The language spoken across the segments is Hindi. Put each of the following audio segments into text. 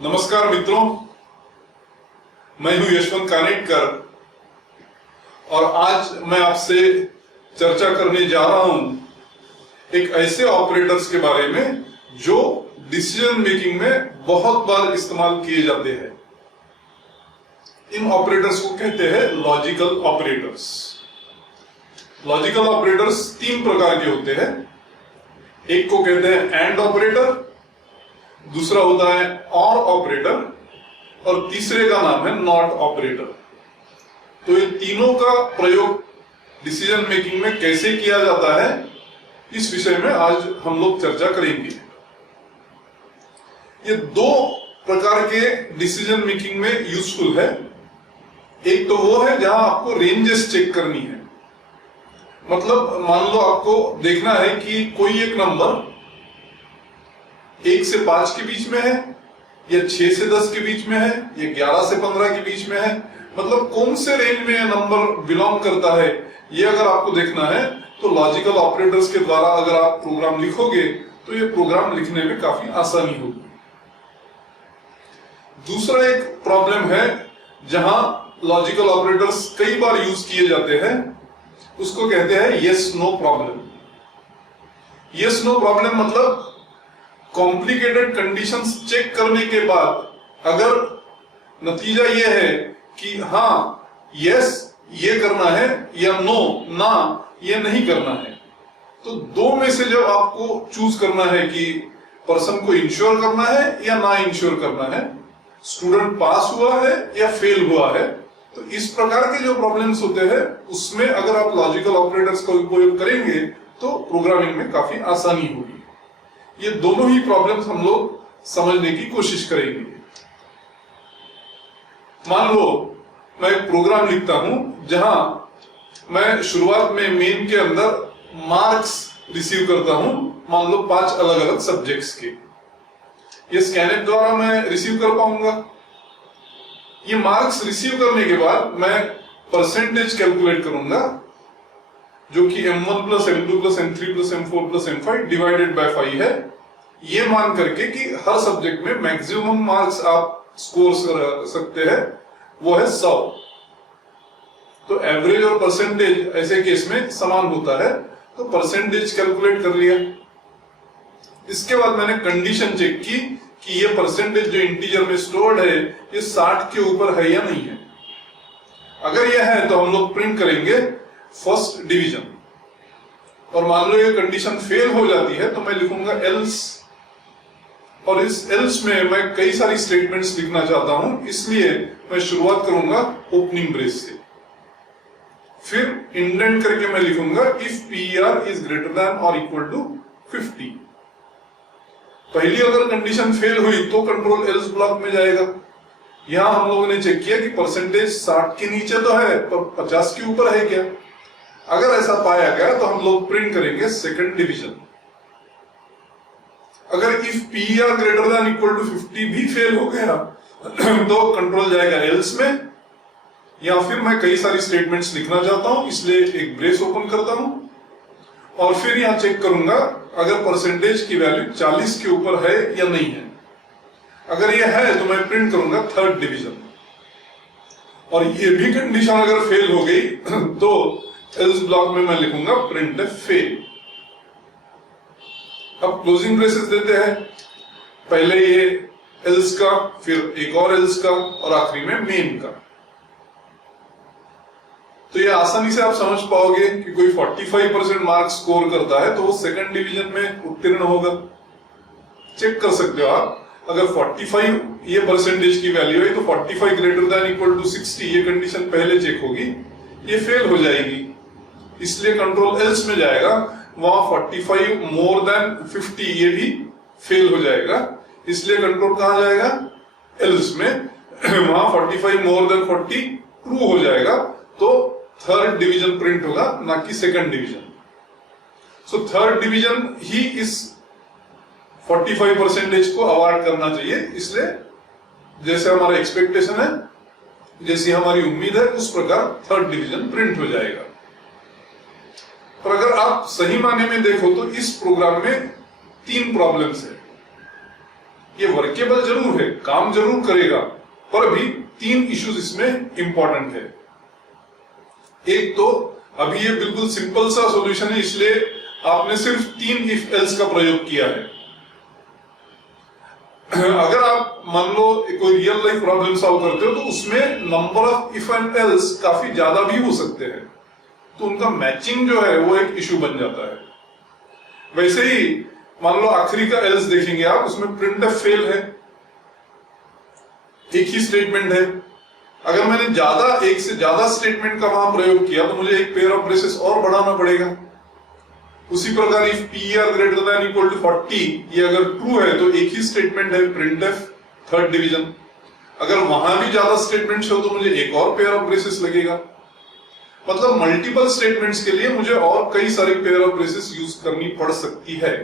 नमस्कार मित्रों, मैं हूं यशवंत कानेटकर और आज मैं आपसे चर्चा करने जा रहा हूं एक ऐसे ऑपरेटर्स के बारे में जो डिसीजन मेकिंग में बहुत बार इस्तेमाल किए जाते हैं। इन ऑपरेटर्स को कहते हैं लॉजिकल ऑपरेटर्स। लॉजिकल ऑपरेटर्स तीन प्रकार के होते हैं। एक को कहते हैं एंड ऑपरेटर, दूसरा होता है और ऑपरेटर और तीसरे का नाम है नॉट ऑपरेटर। तो ये तीनों का प्रयोग डिसीजन मेकिंग में कैसे किया जाता है, इस विषय में आज हम लोग चर्चा करेंगे। ये दो प्रकार के डिसीजन मेकिंग में यूजफुल है। एक तो वो है जहां आपको रेंजेस चेक करनी है, मतलब मान लो आपको देखना है कि कोई एक नंबर 1 से 5 के बीच में है या 6 से 10 के बीच में है या 11 से 15 के बीच में है, मतलब कौन से रेंज में यह नंबर बिलोंग करता है, ये अगर आपको देखना है तो लॉजिकल ऑपरेटर्स के द्वारा अगर आप प्रोग्राम लिखोगे तो ये प्रोग्राम लिखने में काफी आसानी होगी। दूसरा एक प्रॉब्लम है जहां लॉजिकल ऑपरेटर्स कई बार यूज किए जाते हैं, उसको कहते हैं yes no problem. Yes no problem मतलब कॉम्प्लिकेटेड कंडीशंस चेक करने के बाद अगर नतीजा यह है कि हाँ यस ये करना है या नो ना ये नहीं करना है, तो दो में से जब आपको चूज करना है कि पर्सन को इंश्योर करना है या ना इंश्योर करना है, स्टूडेंट पास हुआ है या फेल हुआ है, तो इस प्रकार के जो प्रॉब्लम्स होते हैं उसमें अगर आप लॉजिकल ऑपरेटर्स का उपयोग करेंगे तो प्रोग्रामिंग में काफी आसानी होगी। ये दोनों ही प्रॉब्लम्स हम लोग समझने की कोशिश करेंगे। मान लो मैं एक प्रोग्राम लिखता हूं जहां मैं शुरुआत में मेन के अंदर मार्क्स रिसीव करता हूं, मान लो 5 अलग अलग सब्जेक्ट्स के। ये स्कैनर द्वारा मैं रिसीव कर पाऊंगा। ये मार्क्स रिसीव करने के बाद मैं परसेंटेज कैलकुलेट करूंगा जो कि M1 plus M2 plus M3 plus M4 plus M5 divided by 5 है, ये मान करके कि हर सब्जेक्ट में मैक्सिमम मार्क्स आप स्कोर कर सकते हैं वो है 100। तो एवरेज और परसेंटेज ऐसे केस में समान होता है, तो परसेंटेज कैलकुलेट कर लिया। इसके बाद मैंने कंडीशन चेक की कि ये परसेंटेज जो इंटीजर में स्टोर्ड है ये 60 के ऊपर है या नहीं है। अगर यह है तो हम लोग प्रिंट करेंगे फर्स्ट डिवीजन, और मान लो ये कंडीशन फेल हो जाती है तो मैं लिखूंगा एल्स, और इस एल्स में मैं कई सारी स्टेटमेंट्स लिखना चाहता हूं, इसलिए मैं शुरुआत करूंगा ओपनिंग ब्रेस से, फिर इंडेंट करके मैं लिखूंगा if PR is greater than और इक्वल टू 50। पहली अगर कंडीशन फेल हुई तो कंट्रोल एल्स ब्लॉक में जाएगा। यहां हम लोगों ने चेक किया कि परसेंटेज 60 के नीचे तो है पर 50 के ऊपर है क्या। अगर ऐसा पाया गया तो हम लोग प्रिंट करेंगे सेकंड डिवीजन। अगर if P R greater than equal to 50 भी फेल हो गया तो कंट्रोल जाएगा एल्स में, या फिर मैं कई सारी स्टेटमेंट्स लिखना चाहता हूं इसलिए एक ब्रेस ओपन करता हूं और फिर यहां चेक करूंगा अगर परसेंटेज की वैल्यू 40 के ऊपर है या नहीं है। अगर यह है तो मैं प्रिंट करूंगा थर्ड डिवीजन, और ये भी कंडीशन अगर फेल हो गई तो एल्स ब्लॉक में मैं लिखूंगा प्रिंट फेल। अब क्लोजिंग ब्रेसेस देते हैं, पहले ये एल्स का, फिर एक और एल्स का और आखिरी में मेन का। तो ये आसानी से आप समझ पाओगे कि कोई 45% मार्क्स स्कोर करता है तो वो सेकंड डिवीजन में उत्तीर्ण होगा। चेक कर सकते हो आप, अगर 45 ये परसेंटेज की वैल्यू है तो 45 ग्रेटर देन इक्वल टू 60 ये कंडीशन पहले चेक होगी, ये फेल हो जाएगी, इसलिए कंट्रोल एल्स में जाएगा। वहां 45 मोर देन 50 ये भी फेल हो जाएगा, इसलिए कंट्रोल कहां जाएगा एल्स में। वहां 45 मोर देन 40 ट्रू हो जाएगा, तो थर्ड डिवीजन प्रिंट होगा ना कि second division. So third division ही इस 45% को अवॉइड करना चाहिए, इसलिए जैसे हमारा एक्सपेक्टेशन है, जैसी हमारी उम्मीद है उस प्रकार थर्ड डिवीजन प्रिंट हो जाएगा। पर अगर आप सही मायने में देखो तो इस प्रोग्राम में 3 प्रॉब्लम्स है। ये वर्केबल जरूर है, काम जरूर करेगा, पर भी 3 इश्यूज इसमें इंपॉर्टेंट है। एक तो अभी ये बिल्कुल सिंपल सा सॉल्यूशन है, इसलिए आपने सिर्फ 3 इफ एल्स का प्रयोग किया है। अगर आप मान लो कोई रियल लाइफ प्रॉब्लम सॉल्व करते हो तो उसमें number of if and else काफी ज्यादा भी हो सकते हैं, तो उनका मैचिंग जो है वो एक इश्यू बन जाता है। वैसे ही मान लो आखिरी का एल्स देखेंगे आप, उसमें प्रिंट एफ फेल है, एक ही स्टेटमेंट है। अगर मैंने एक से ज्यादा स्टेटमेंट का वहां प्रयोग किया तो मुझे एक पेयर ऑफ ब्रेसेस और बढ़ाना पड़ेगा। उसी प्रकार if PR greater than equal to 40 ये अगर ट्रू है तो एक ही स्टेटमेंट है प्रिंटफ थर्ड डिवीजन। अगर वहां भी ज्यादा स्टेटमेंट्स हो तो मुझे एक और पेयर ऑफ ब्रेसेस लगेगा। मतलब मल्टीपल स्टेटमेंट्स के लिए मुझे और कई सारी पेयर ऑफ ब्रेसेस यूज करनी पड़ सकती है।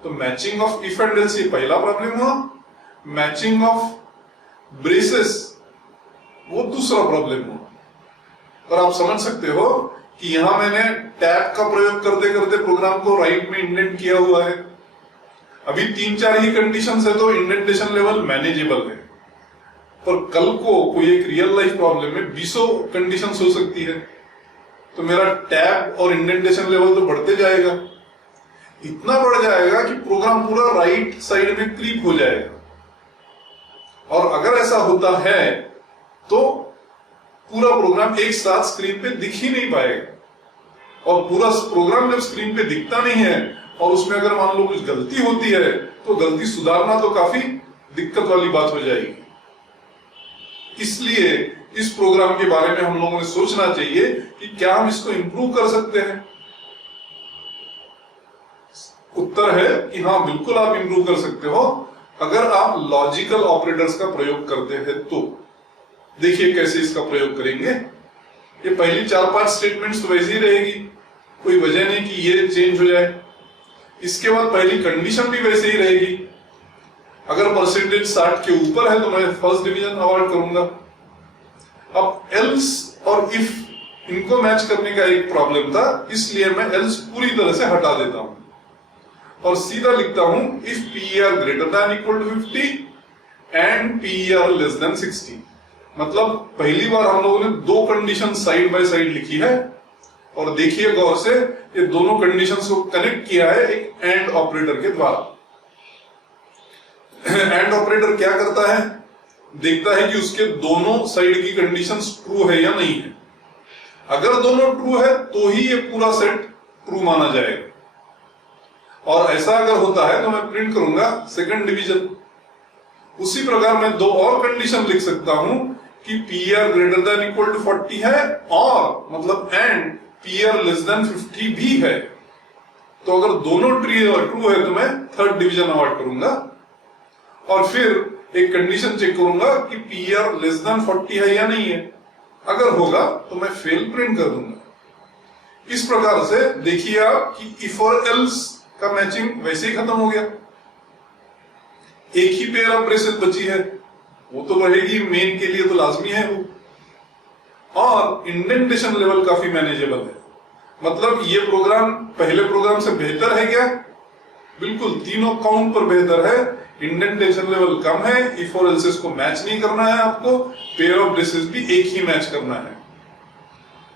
तो matching of if and else ये पहला प्रॉब्लम हुआ। मैचिंग ऑफ ब्रेसेस वो दूसरा प्रॉब्लम हुआ। और आप समझ सकते हो कि यहां मैंने टैब का प्रयोग करते करते प्रोग्राम को राइट में इंडेंट किया हुआ है। अभी 3-4 ही कंडीशंस है तो इंडेंटेशन लेवल मैनेजेबल है, पर कल को कोई एक रियल लाइफ प्रॉब्लम में 20 कंडीशंस हो सकती है, तो मेरा टैब और इंडेंटेशन लेवल तो बढ़ते जाएगा। इतना बढ़ जाएगा कि प्रोग्राम पूरा राइट साइड में क्रीप हो जाएगा। और अगर ऐसा होता है तो पूरा प्रोग्राम एक साथ स्क्रीन पे दिख ही नहीं पाएगा। और पूरा प्रोग्राम जब स्क्रीन पे दिखता नहीं है और उसमें अगर मान लो कुछ गलती होती है तो गलती सुधारना तो काफी दिक्कत वाली बात हो जाएगी। इसलिए इस प्रोग्राम के बारे में हम लोगों ने सोचना चाहिए कि क्या हम इसको इंप्रूव कर सकते हैं। उत्तर है कि हाँ, बिल्कुल आप इंप्रूव कर सकते हो अगर आप लॉजिकल ऑपरेटर्स का प्रयोग करते हैं। तो देखिए कैसे इसका प्रयोग करेंगे। ये पहली 4-5 स्टेटमेंट्स तो वैसे ही रहेगी, कोई वजह नहीं कि ये चेंज हो जाए। इसके बाद पहली कंडीशन भी वैसे ही रहेगी। अगर परसेंटेज 60 के ऊपर है तो मैं फर्स्ट डिवीजन अवॉइड करूंगा। अब एल्स और इफ इनको मैच करने का एक प्रॉब्लम था, इसलिए मैं एल्स पूरी तरह से हटा देता हूं और सीधा लिखता हूं if PR greater than equal to 50 and PR less than 60। मतलब पहली बार हम लोगों ने 2 कंडीशन साइड बाय साइड लिखी है और देखिए गौर से, ये दोनों कंडीशंस को कनेक्ट किया है एक एंड ऑपरेटर के द्वारा। एंड ऑपरेटर क्या करता है, देखता है कि उसके दोनों साइड की कंडीशंस ट्रू है या नहीं है। अगर दोनों ट्रू है तो ही ये पूरा सेट ट्रू माना जाएगा। और ऐसा अगर होता है तो मैं प्रिंट करूंगा सेकंड डिवीजन। उसी प्रकार मैं 2 और कंडीशन लिख सकता हूं कि PR greater than equal to 40 है और मतलब एंड पीआर लेस देन 50 भी है। तो अगर दोनों ट्रू है तो मैं थर्ड डिवीजन अवॉइड करूंगा और फिर एक कंडीशन चेक करूंगा कि पीआर लेस देन 40 है या नहीं है। अगर होगा तो मैं फेल प्रिंट कर दूंगा। इस प्रकार से देखिए आप कि इफ और एल्स का मैचिंग वैसे ही खत्म हो गया। एक ही पेयर ऑफ ब्रेसेस बची है, वो तो रहेगी, मेन के लिए तो लाजमी है वो। और इंडेंटेशन लेवल काफी मैनेजेबल है। मतलब ये प्रोग्राम पहले प्रोग्राम से बेहतर है क्या? बिल्कुल, तीनों काउंट पर बेहतर है। इंडेंटेशन लेवल कम है, इफ और एल्सेस को मैच नहीं करना है आपको, पेयर ऑफ ब्रेसेस भी एक ही मैच करना है।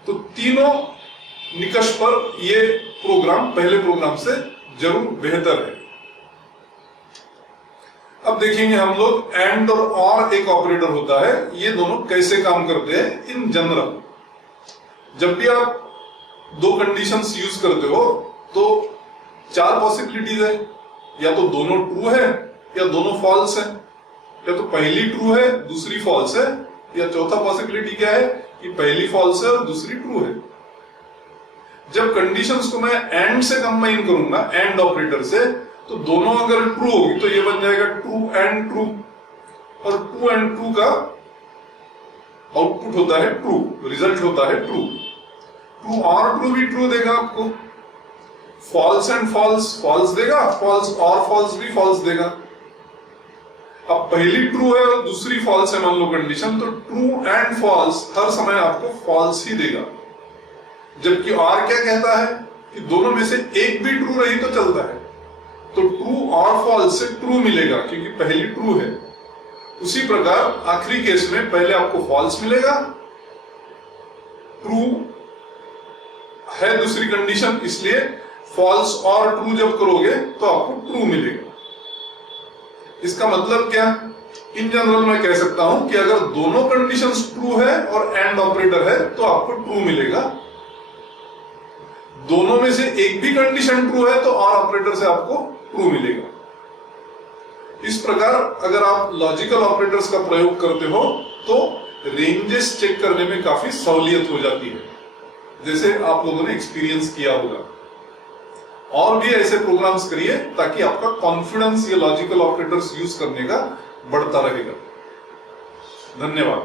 तो तीनों निकष पर ये प्रोग्राम पहले प्रोग्राम से जरूर बेहतर है। अब देखेंगे हम लोग एंड और एक ऑपरेटर होता है, ये दोनों कैसे काम करते हैं इन जनरल। जब भी आप 2 कंडीशंस यूज करते हो तो 4 पॉसिबिलिटीज है, या तो दोनों ट्रू है या दोनों फॉल्स है, या तो पहली ट्रू है दूसरी फॉल्स है, या चौथा पॉसिबिलिटी क्या है कि पहली फॉल्स है और दूसरी ट्रू है। जब कंडीशंस को मैं एंड से कंबाइन करूंगा, एंड ऑपरेटर से, तो दोनों अगर ट्रू होगी तो ये बन जाएगा ट्रू एंड ट्रू, और ट्रू एंड ट्रू का आउटपुट होता है ट्रू, रिजल्ट होता है ट्रू। ट्रू और ट्रू भी ट्रू देगा आपको, फॉल्स एंड फॉल्स फॉल्स देगा, फॉल्स और फॉल्स भी फॉल्स देगा। अब पहली ट्रू है और दूसरी फॉल्स है मान लो कंडीशन, तो ट्रू एंड फॉल्स हर समय आपको फॉल्स ही देगा। जबकि और क्या कहता है कि दोनों में से एक भी ट्रू रही तो चलता है, तो ट्रू और फॉल्स से ट्रू मिलेगा क्योंकि पहली ट्रू है। उसी प्रकार आखिरी केस में पहले आपको फॉल्स मिलेगा, ट्रू है दूसरी कंडीशन, इसलिए फॉल्स और ट्रू जब करोगे तो आपको ट्रू मिलेगा। इसका मतलब क्या? इन जनरल मैं कह सकता हूं कि अगर दोनों कंडीशंस ट्रू है और एंड ऑपरेटर है तो आपको ट्रू मिलेगा। दोनों में से एक भी कंडीशन ट्रू है तो और ऑपरेटर से आपको ट्रू मिलेगा। इस प्रकार अगर आप लॉजिकल ऑपरेटर्स का प्रयोग करते हो तो रेंजेस चेक करने में काफी सहूलियत हो जाती है, जैसे आप लोगों ने एक्सपीरियंस किया होगा। और भी ऐसे प्रोग्राम्स करिए ताकि आपका कॉन्फिडेंस ये लॉजिकल ऑपरेटर्स यूज करने का बढ़ता रहेगा। धन्यवाद।